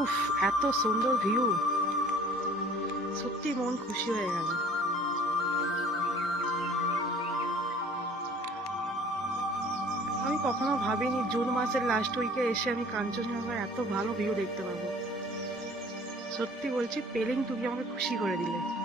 উফ, এত সুন্দর ভিউ, সত্যি মন খুশি হয়ে গেল। আমি কখনো ভাবিনি জুন মাসের লাস্ট উইকে এসে আমি কাঞ্চনজঙ্ঘার এত ভালো ভিউ দেখতে পাবো। সত্যি বলছি, পেলিং তুমি আমাকে খুশি করে দিলে।